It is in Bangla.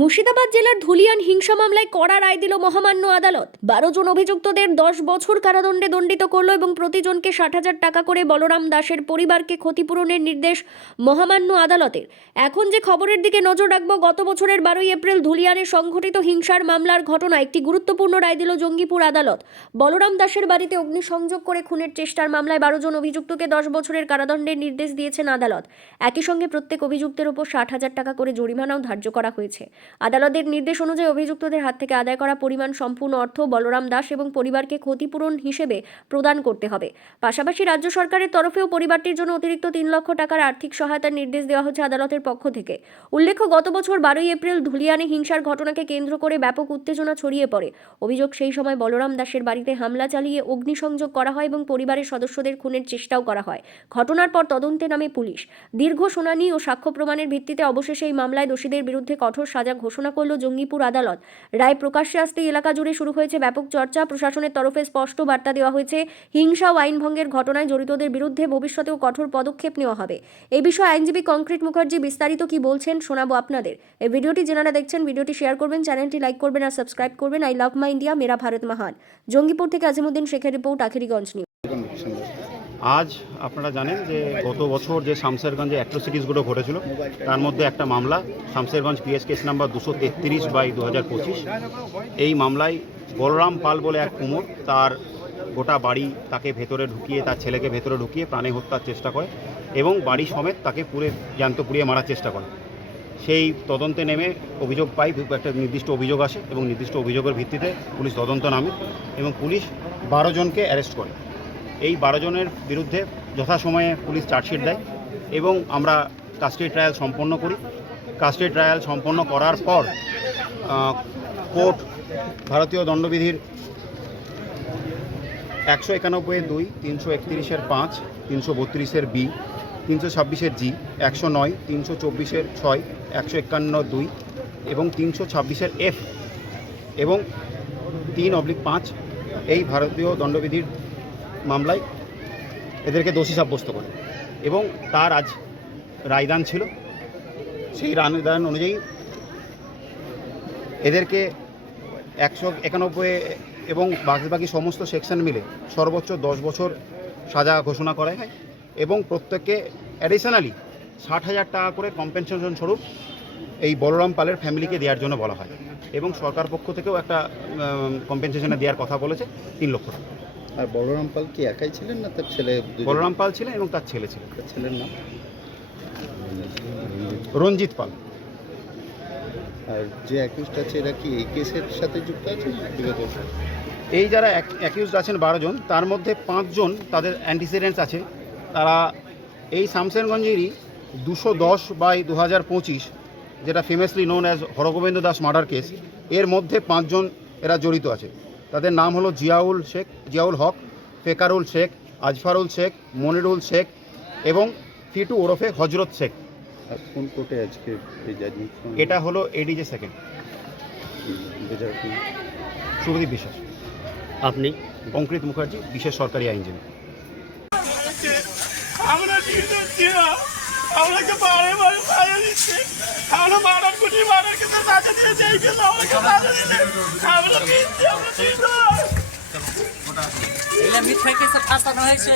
মুর্শিদাবাদ জেলার ধুলিয়ান হিংসা মামলায় কড়া রায় দিল মহামান্য আদালত। 12 জন অভিযুক্তদের 10 বছর কারাদণ্ডে দণ্ডিত করল এবং প্রতিজনকে 60,000 টাকা করে বলরাম দাসের পরিবারকে ক্ষতিপূরণের নির্দেশ মহামান্য আদালতের। এখন যে খবরের দিকে নজর রাখবো, গত বছরের 12 এপ্রিল ধুলিয়ানে সংঘটিত হিংসার মামলার ঘটনায় একটি গুরুত্বপূর্ণ রায় দিল জঙ্গিপুর আদালত। বলরাম দাসের বাড়িতে অগ্নিসংযোগ করে খুনের চেষ্টার মামলায় 12 জন অভিযুক্তকে 10 বছরের কারাদণ্ডের নির্দেশ দিয়েছেন আদালত। একই সঙ্গে প্রত্যেক অভিযুক্তের উপর 60,000 টাকা করে জরিমানাও ধার্য করা হয়েছে। আদালতের নির্দেশ অনুযায়ী অভিযুক্তদের হাত থেকে আদায় করা পরিমাণ সম্পূর্ণ অর্থ বলরাম দাস এবং পরিবারকে ক্ষতিপূরণ হিসেবে প্রদান করতে হবে। পাশাপাশি রাজ্য সরকারের তরফেও পরিবারটির জন্য অতিরিক্ত 3 লক্ষ টাকার আর্থিক সহায়তার নির্দেশ দেওয়া হচ্ছে আদালতের পক্ষ থেকে। উল্লেখ্য, গত বছর 12 এপ্রিল ধুলিয়ানে হিংসার ঘটনাকে কেন্দ্র করে ব্যাপক উত্তেজনা ছড়িয়ে পড়ে। অভিযোগ, সেই সময় বলরাম দাসের বাড়িতে হামলা চালিয়ে অগ্নিসংযোগ করা হয় এবং পরিবারের সদস্যদের খুনের চেষ্টাও করা হয়। ঘটনার পর তদন্তে নামে পুলিশ। দীর্ঘ শুনানি ও সাক্ষ্য প্রমাণের ভিত্তিতে অবশেষে এই মামলায় দোষীদের বিরুদ্ধে কঠোর সাজা ঘোষণা করল জঙ্গিপুর আদালত। রায় প্রকাশ্যে আসতেই এলাকা জুড়ে শুরু হয়েছে ব্যাপক চর্চা। প্রশাসনের তরফে স্পষ্ট বার্তা দেওয়া হয়েছে, হিংসা ও আইনভঙ্গের ঘটনায় জড়িতদের বিরুদ্ধে ভবিষ্যতেও কঠোর পদক্ষেপ নেওয়া হবে। এই বিষয়ে আইনজীবী কংক্রিট মুখার্জি বিস্তারিত কি বলছেন শোনাবো আপনাদের। এই ভিডিওটি যারা দেখছেন, ভিডিওটি শেয়ার করবেন, চ্যানেলটি লাইক করবেন আর সাবস্ক্রাইব করবেন। আই লাভ মাই ইন্ডিয়া, মেরা ভারত মহান। জঙ্গিপুর থেকে আজিমুদ্দিন শেখের রিপোর্ট, আখেরিগঞ্জ নিউজ। আজ আপনারা জানেন যে গত বছর যে শামশেরগঞ্জে অ্যাট্রোসিটিসগুলো ঘটেছিল, তার মধ্যে একটা মামলা শামশেরগঞ্জ পিএস কেস নাম্বার 233/2025। এই মামলায় বলরাম পাল বলে এক কুমোর তার গোটা বাড়ি তাকে ভেতরে ঢুকিয়ে, তার ছেলেকে ভেতরে ঢুকিয়ে প্রাণে হত্যার চেষ্টা করে এবং বাড়ি সমেত তাকে জ্যান্ত পুড়িয়ে মারার চেষ্টা করে। সেই তদন্তে নেমে অভিযোগ পাই, একটা নির্দিষ্ট অভিযোগ আসে এবং নির্দিষ্ট অভিযোগের ভিত্তিতে পুলিশ তদন্ত নামে এবং পুলিশ 12 জনকে অ্যারেস্ট করে। এই 12 জনের বিরুদ্ধে যথাসময়ে পুলিশ চার্জশিট দেয় এবং আমরা কাস্টাডি ট্রায়াল সম্পন্ন করি। কাস্টাডি ট্রায়াল সম্পন্ন করার পর কোর্ট ভারতীয় দণ্ডবিধির 191(2), 331(5), 332(b), 326(g), 109, 324(6), 151(2) এবং 326(f) এবং 3/5 এই ভারতীয় দণ্ডবিধির মামলায় এদেরকে দোষী সাব্যস্ত করে এবং তার আজ রায়দান ছিল। সেই রায়দান অনুযায়ী এদেরকে 191 এবং বাকি সমস্ত সেকশন মিলে সর্বোচ্চ 10 বছর সাজা ঘোষণা করা হয় এবং প্রত্যেককে অ্যাডিশনালি 60,000 টাকা করে কম্পেনসেশন স্বরূপ এই বলরাম পালের ফ্যামিলিকে দেওয়ার জন্য বলা হয় এবং সরকার পক্ষ থেকেও একটা কম্পেনসেশনে দেওয়ার কথা বলেছে 3 লক্ষ টাকা। আর বলরাম পাল কি একাই ছিলেন না তার ছেলে? বলরাম পাল ছিলেন এবং তার ছেলে ছিলেন। তার ছেলের নাম রঞ্জিত পাল। আর যে অ্যাকিউজড আছে এরা কি এই কেসের সাথে যুক্ত আছে? এই যারা অ্যাকিউজড আছেন 12 জন, তার মধ্যে 5 জন তাদের অ্যান্টিসিডেন্টস আছে। তারা এই শামশেরগঞ্জেরই 210/2025, যেটা famously known as Hargobind Das murder case, এর মধ্যে 5 জন এরা জড়িত আছে। তাদের নাম হলো জিয়াউল হক, ফেকারুল শেখ, আজফারুল শেখ, মনিরুল শেখ এবং ফিটু ওরফে হজরত শেখ। আর কোন কোর্টে আজকে এই জাজমেন্ট? এটা হলো এডিজে সেকেন্ড। শুভদীপ বিশ্বাস। আপনি? কংক্রিট মুখার্জি, বিশেষ সরকারি আইনজীবী। আমরা আপনাকে বারে বারে সাজা দিচ্ছি, আমরা মারার কোটি মারার কিন্তু সাজা দিয়েছে, এই জন্য আমাকে সাজা দিতে আমরা দিচ্ছি, আমরা দিচ্ছি। এলা মিথ্যা কেসে ফাঁসানো হয়েছে।